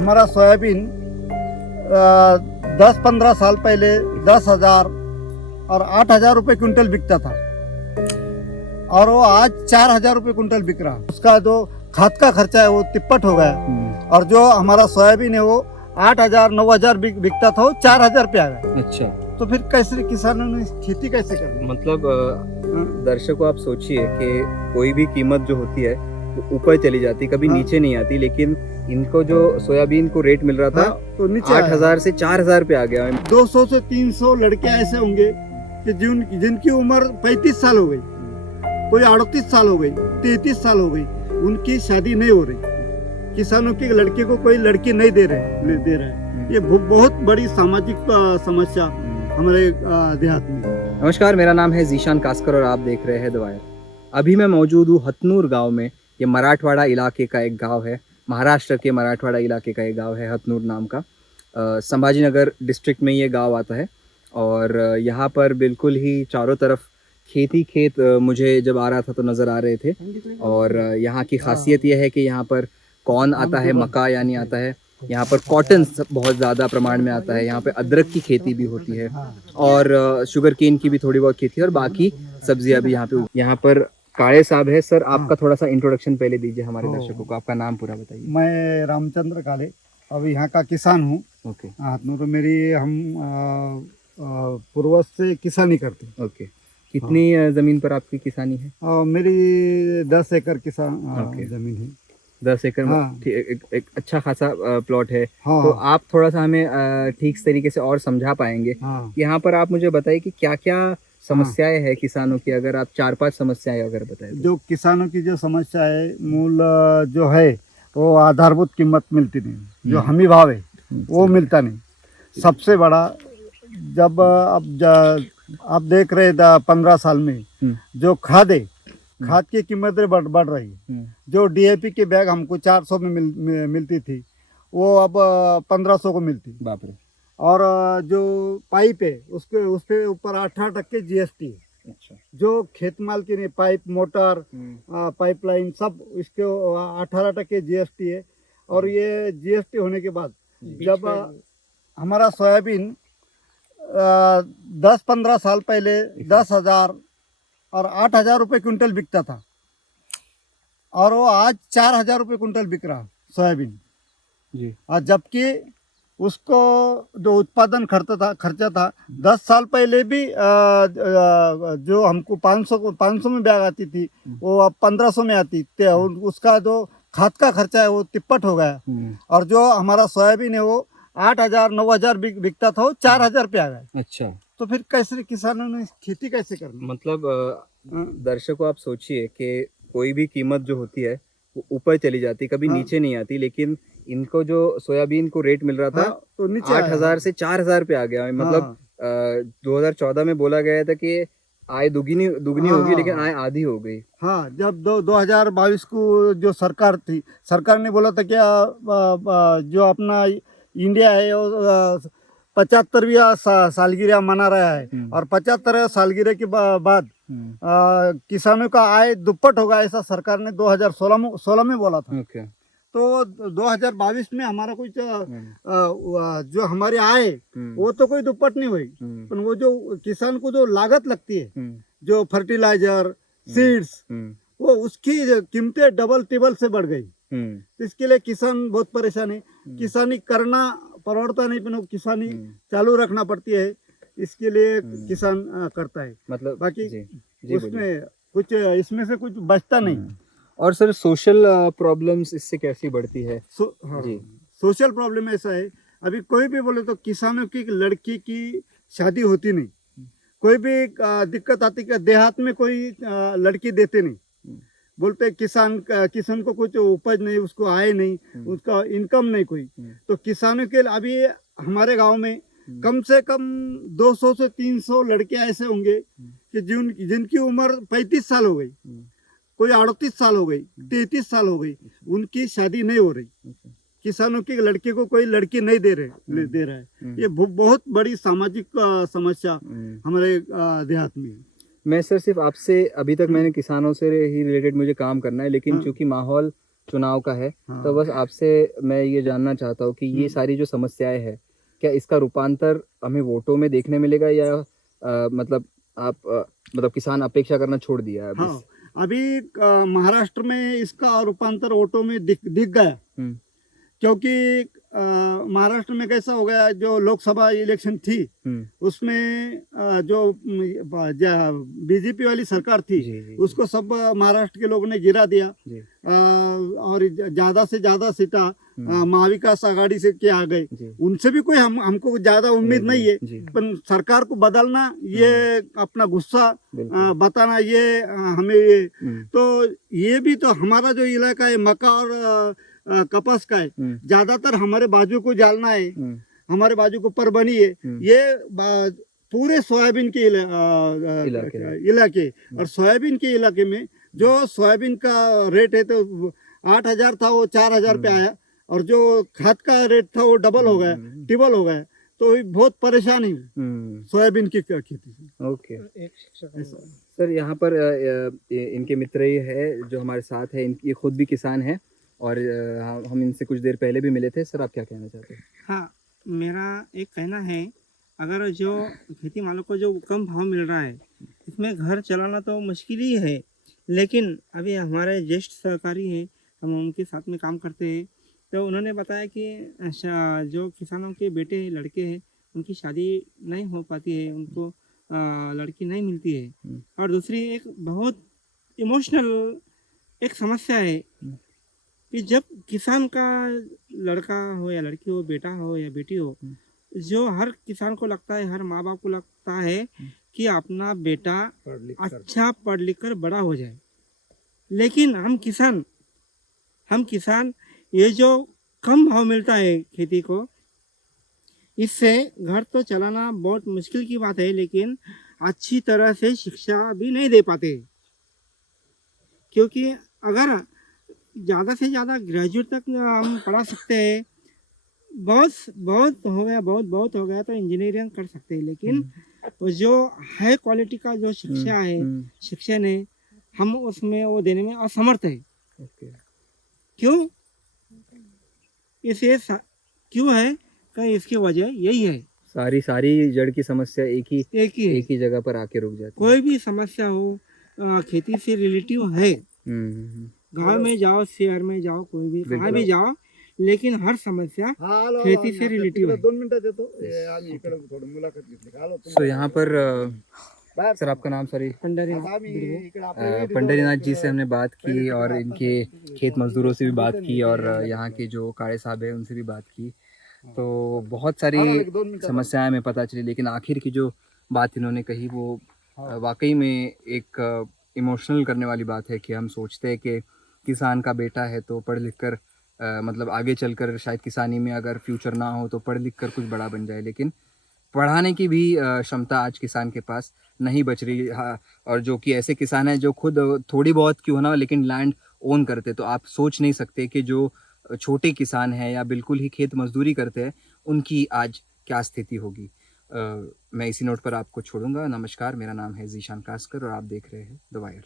हमारा सोयाबीन 10-15 साल पहले 10,000 और 8,000 रुपये क्विंटल बिकता था और वो आज 4,000 रुपये क्विंटल बिक रहा। उसका जो खाद का खर्चा है वो तिप्पट हो गया और जो हमारा सोयाबीन है वो 8,000 9,000 बिकता था वो 4,000 पे आ गया। अच्छा, तो फिर कैसे किसानों ने खेती कैसे करनी? मतलब दर्शकों आप सोचिए कि कोई भी कीमत जो होती है वो ऊपर चली जाती, कभी हाँ। नीचे नहीं आती, लेकिन इनको जो सोयाबीन को रेट मिल रहा था हाँ, तो नीचे 8,000 से 4,000 पे आ गया। 200 से 300 लड़के ऐसे होंगे कि जिनकी उम्र 35 साल हो गई, कोई 38 साल हो गई, 33 साल हो गई, उनकी शादी नहीं हो रही। किसानों के लड़के को कोई लड़की नहीं दे रहे। ये बहुत बड़ी सामाजिक समस्या हमारे देहात में। नमस्कार, मेरा नाम है जीशान कास्कर और आप देख रहे हैं द वायर। अभी मैं मौजूद हूँ हथनूर गांव में। ये मराठवाड़ा इलाके का एक गांव है, महाराष्ट्र के मराठवाड़ा इलाके का एक गांव है हथनूर नाम का। संभाजीनगर डिस्ट्रिक्ट में ये गांव आता है और यहाँ पर बिल्कुल ही चारों तरफ खेत मुझे जब आ रहा था तो नज़र आ रहे थे। और यहाँ की खासियत यह है कि यहाँ पर कॉर्न आता है, मक्का यानी आता है, यहाँ पर कॉटन बहुत ज़्यादा प्रमाण में आता है, यहाँ पे अदरक की खेती भी होती है और शुगर केन की भी थोड़ी बहुत खेती है और बाकी सब्जियां भी यहाँ पे। यहाँ पर काळे साहब है। सर, आपका थोड़ा सा इंट्रोडक्शन पहले दीजिए हमारे दर्शकों को, आपका नाम पूरा बताइए। मैं रामचंद्र काले, अब यहाँ का किसान हूँ। ओके हथनूर मेरी हम पूर्वज से किसानी करते हैं। ओके, कितनी ज़मीन पर आपकी किसानी है? मेरी 10 एकड़ किसान ओके। जमीन है। 10 एकड़ में हाँ। एक अच्छा खासा प्लॉट है। हाँ। तो आप थोड़ा सा हमें ठीक तरीके से और समझा पाएंगे। हाँ। यहाँ पर आप मुझे बताइए कि क्या क्या समस्याएं हैं किसानों की, अगर आप 4-5 समस्याएं अगर बताएं तो। जो किसानों की जो समस्या है, मूल जो है वो आधारभूत कीमत मिलती नहीं, जो हमी भाव है वो मिलता नहीं। सबसे बड़ा जब आप देख रहे 15 साल में जो खाद है, खाद की कीमतें बढ़ रही है। जो डीएपी के बैग हमको 400 में मिलती थी वो अब 1500 को मिलती। बाप रे। और जो पाइप है उसके ऊपर 18% जीएसटी है। अच्छा। जो खेत माल की नहीं, पाइप, मोटर, पाइपलाइन सब इसके 18% जीएसटी है। और ये जीएसटी होने के बाद जब हमारा सोयाबीन 10-15 साल पहले 10,000 और 8,000 रुपये क्विंटल बिकता था और वो आज 4,000 रुपये क्विंटल बिक रहा सोयाबीन जी। और जबकि उसको जो उत्पादन खर्चा था 10 साल पहले भी जो हमको 500 में बैग आती थी वो अब 1,500 में आती थी। उसका जो खाद का खर्चा है वो तिप्पट हो गया और जो हमारा सोयाबीन है वो 8,000 9,000 बिकता था वो 4,000 पे आ गया। अच्छा, तो फिर कैसे किसानों ने खेती कैसे करनी? मतलब दर्शकों आप सोचिए कि कोई भी कीमत जो होती है वो ऊपर चली जाती, कभी हाँ। नीचे नहीं आती, लेकिन इनको जो सोयाबीन को रेट मिल रहा था हाँ, तो नीचे 8,000 से 4,000 पे आ गया। मतलब 2014 में बोला गया था कि आय दुगनी होगी, लेकिन आय आधी हो गई। हाँ, जब 2022 को जो सरकार थी, सरकार ने बोला था क्या जो अपना इंडिया है वो 75वीं सालगिरह मना रहा है और 75 सालगिरह के बाद किसानों का आय दुप्पट होगा, ऐसा सरकार ने 2016 में बोला था। ओके। तो 2022 में हमारा कुछ जो हमारी आय वो तो कोई दुप्पट नहीं हुई, पर वो जो किसान को जो लागत लगती है, जो फर्टिलाइजर, सीड्स, वो उसकी कीमतें डबल टिबल से बढ़ गई। तो इसके लिए किसान बहुत परेशान है। किसानी करना परवड़ता नहीं, पर किसानी चालू रखना पड़ती है, इसके लिए किसान करता है। मतलब बाकी जी उसमें कुछ इसमें से कुछ बचता नहीं। और सर, सोशल प्रॉब्लम्स इससे कैसी बढ़ती है? हाँ, जी। सोशल प्रॉब्लम ऐसा है, अभी कोई भी बोले तो किसानों की लड़की की शादी होती नहीं। कोई भी दिक्कत आती है, देहात में कोई लड़की देते नहीं, बोलते किसान को कुछ उपज नहीं, उसको आय नहीं, उसका इनकम नहीं कोई। तो किसानों के अभी हमारे गांव में कम से कम 200 से 300 लड़के ऐसे होंगे कि जिनकी उम्र 35 साल हो गई, कोई 38 साल हो गई, 33 साल हो गई, उनकी शादी नहीं हो रही। किसानों की लड़के को कोई लड़की नहीं दे रहा है। ये बहुत बड़ी सामाजिक समस्या हमारे देहात में है। मैं सर सिर्फ आपसे, अभी तक मैंने किसानों से ही रिलेटेड मुझे काम करना है, लेकिन चूंकि माहौल चुनाव का है, हाँ। तो बस आपसे मैं ये जानना चाहता हूँ कि ये सारी जो समस्याएं हैं, क्या इसका रूपांतर हमें वोटों में देखने मिलेगा, या मतलब आप मतलब किसान अपेक्षा करना छोड़ दिया है अब हाँ, अभी महाराष्ट्र में इसका रूपांतर वोटों में दिख गया, हम्म, क्योंकि महाराष्ट्र में कैसा हो गया, जो लोकसभा इलेक्शन थी उसमें जो बीजेपी वाली सरकार थी जी जी उसको सब महाराष्ट्र के लोगों ने गिरा दिया। जी और ज्यादा से ज्यादा सीटा महाविकास आघाड़ी से के आ गए। जी उनसे भी कोई हमको ज्यादा उम्मीद नहीं है, जी पर सरकार को बदलना, ये अपना गुस्सा बिल्कुल बताना, ये हमें ये हम्म, तो ये भी तो हमारा जो इलाका है मक्का और कपास का है, ज्यादातर हमारे बाजू को जालना है, हमारे बाजू को परभनी है, ये पूरे सोयाबीन के इलाके और सोयाबीन के इलाके में जो सोयाबीन का रेट है तो 8,000 था, वो 4,000 पे आया, और जो खाद का रेट था वो डबल हो गया, ट्रिपल हो गया, तो बहुत परेशानी सोयाबीन की खेती से। ओके सर, यहाँ पर इनके मित्र ही है जो हमारे साथ है, ये खुद भी किसान है, और हम इनसे कुछ देर पहले भी मिले थे। सर, आप क्या कहना चाहते हैं? हाँ, मेरा एक कहना है, अगर जो खेती मालों को जो कम भाव मिल रहा है, इसमें घर चलाना तो मुश्किल ही है, लेकिन अभी हमारे ज्येष्ठ सहकारी हैं, हम उनके साथ में काम करते हैं, तो उन्होंने बताया कि जो किसानों के बेटे लड़के हैं उनकी शादी नहीं हो पाती है, उनको लड़की नहीं मिलती है। और दूसरी एक बहुत इमोशनल एक समस्या है कि जब किसान का लड़का हो या लड़की हो, बेटा हो या बेटी हो, जो हर किसान को लगता है, हर माँ बाप को लगता है कि अपना बेटा अच्छा पढ़ लिख कर बड़ा हो जाए। लेकिन हम किसान ये जो कम भाव मिलता है खेती को, इससे घर तो चलाना बहुत मुश्किल की बात है, लेकिन अच्छी तरह से शिक्षा भी नहीं दे पाते, क्योंकि अगर ज़्यादा से ज़्यादा ग्रेजुएट तक हम पढ़ा सकते हैं, बहुत हो गया तो इंजीनियरिंग कर सकते हैं, लेकिन जो हाई क्वालिटी का जो शिक्षा है, शिक्षण है, हम उसमें वो देने में असमर्थ है। क्यों? इसे क्यों है? कहीं इसकी वजह यही है। सारी जड़ की समस्या एक ही जगह पर आके रुक जाती है। कोई भी समस्या हो, खेती से रिलेटिव है, गांव में जाओ, शहर में जाओ, कोई भी कहाँ भी जाओ, लेकिन हर समस्या खेती से रिलेटिव है। 2 मिनिटं देतो, आम्ही इकडे थोडी मुलाखत घेतली का? तो यहाँ पर सर, आपका नाम? सॉरी, पंडरीनाथ जी से हमने बात की, और इनके खेत मजदूरों से भी बात की, और यहाँ के जो काळे साहब है उनसे भी बात की। तो बहुत सारी समस्याएं हमें पता चली, लेकिन आखिर की जो बात इन्होंने कही वो वाकई में एक इमोशनल करने वाली बात है, कि हम सोचते हैं कि किसान का बेटा है तो पढ़ लिख कर मतलब आगे चलकर शायद किसानी में अगर फ्यूचर ना हो तो पढ़ लिख कर कुछ बड़ा बन जाए, लेकिन पढ़ाने की भी क्षमता आज किसान के पास नहीं बच रही। हाँ, और जो कि ऐसे किसान हैं जो खुद थोड़ी बहुत क्यों ना, लेकिन लैंड ओन करते, तो आप सोच नहीं सकते कि जो छोटे किसान हैं या बिल्कुल ही खेत मजदूरी करते हैं, उनकी आज क्या स्थिति होगी। मैं इसी नोट पर आपको छोड़ूंगा। नमस्कार, मेरा नाम है जीशान कास्कर और आप देख रहे हैं द वायर।